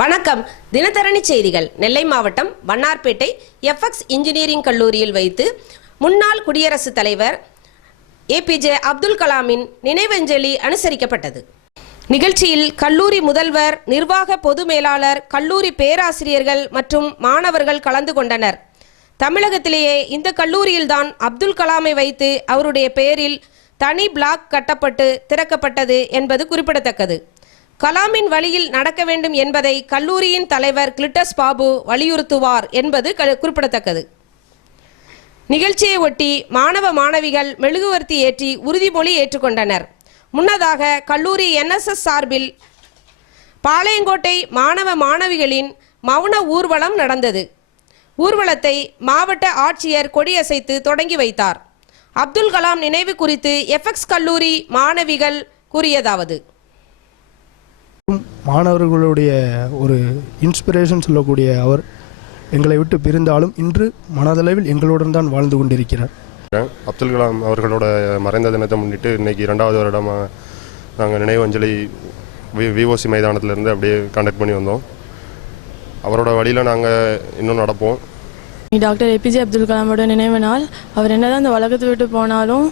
வணக்கம். தினத்தரணி செய்திகள். நெல்லை மாவட்டம் வண்ணார்பேட்டை எஃப்எக்ஸ் இன்ஜினியரிங் கல்லூரியில் வைத்து முன்னாள் குடியரசுத் தலைவர் ஏபிஜே அப்துல் கலாமின் நினைவஞ்சலி அனுசரிக்கப்பட்டது. நிகழ்ச்சியில் கல்லூரி முதல்வர், நிர்வாக பொது மேலாளர், கல்லூரி பேராசிரியர்கள் மற்றும் மாணவர்கள் கலந்து கொண்டனர். தமிழகத்திலேயே இந்த கல்லூரியில்தான் அப்துல் கலாமை வைத்து அவருடைய பெயரில் தனி பிளாக் கட்டப்பட்டு திறக்கப்பட்டது என்பது குறிப்பிடத்தக்கது. கலாமின் வழியில் நடக்க வேண்டும் என்பதை கல்லூரியின் தலைவர் கிளிட்டஸ் பாபு வலியுறுத்துவார் என்பது குறிப்பிடத்தக்கது. நிகழ்ச்சியை ஒட்டி மாணவ மாணவிகள் மெழுகுவர்த்தி ஏற்றி உறுதிமொழி ஏற்றுக்கொண்டனர். முன்னதாக கல்லூரி NSS சார்பில் பாளையங்கோட்டை மாணவ மாணவிகளின் மௌன ஊர்வலம் நடந்தது. ஊர்வலத்தை மாவட்ட ஆட்சியர் கொடியசைத்து தொடங்கி வைத்தார். அப்துல் கலாம் நினைவு குறித்து எஃப்எக்ஸ் கல்லூரி மாணவிகள் கூறியதாவது: மாணவர்களுடைய ஒரு இன்ஸ்பிரேஷன் சொல்லக்கூடிய அவர் எங்களை விட்டு பிரிந்தாலும் இன்று மனதளவில் எங்களுடன் தான் வாழ்ந்து கொண்டிருக்கிறார். அப்துல் கலாம் அவர்களோட மறைந்த தினத்தை முன்னிட்டு இன்றைக்கி 2வது வருடமாக நாங்கள் நினைவஞ்சலி VOC மைதானத்திலேருந்து அப்படியே கண்டக்ட் பண்ணி வந்தோம். அவரோட வழியில் நாங்கள் இன்னும் நடப்போம். டாக்டர் ஏபிஜே அப்துல் கலாமோட நினைவு நாள். அவர் என்னதான் இந்த உலகத்தை விட்டு போனாலும்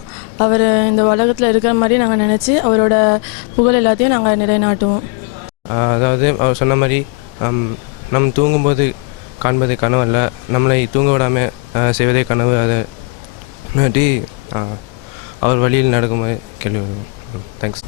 அவர் இந்த உலகத்தில் இருக்கிற மாதிரி நாங்கள் நினச்சி அவரோட புகழ் எல்லாத்தையும் நாங்கள் நிலைநாட்டுவோம். அதாவது அவர் சொன்ன மாதிரி நம் தூங்கும்போது காண்பது கனவு அல்ல, நம்மளை தூங்க விடாமல் செய்வதே கனவு. அதை முன்னாடி அவர் வழியில் நடக்கும்போது கேள்வி. தேங்க்ஸ்.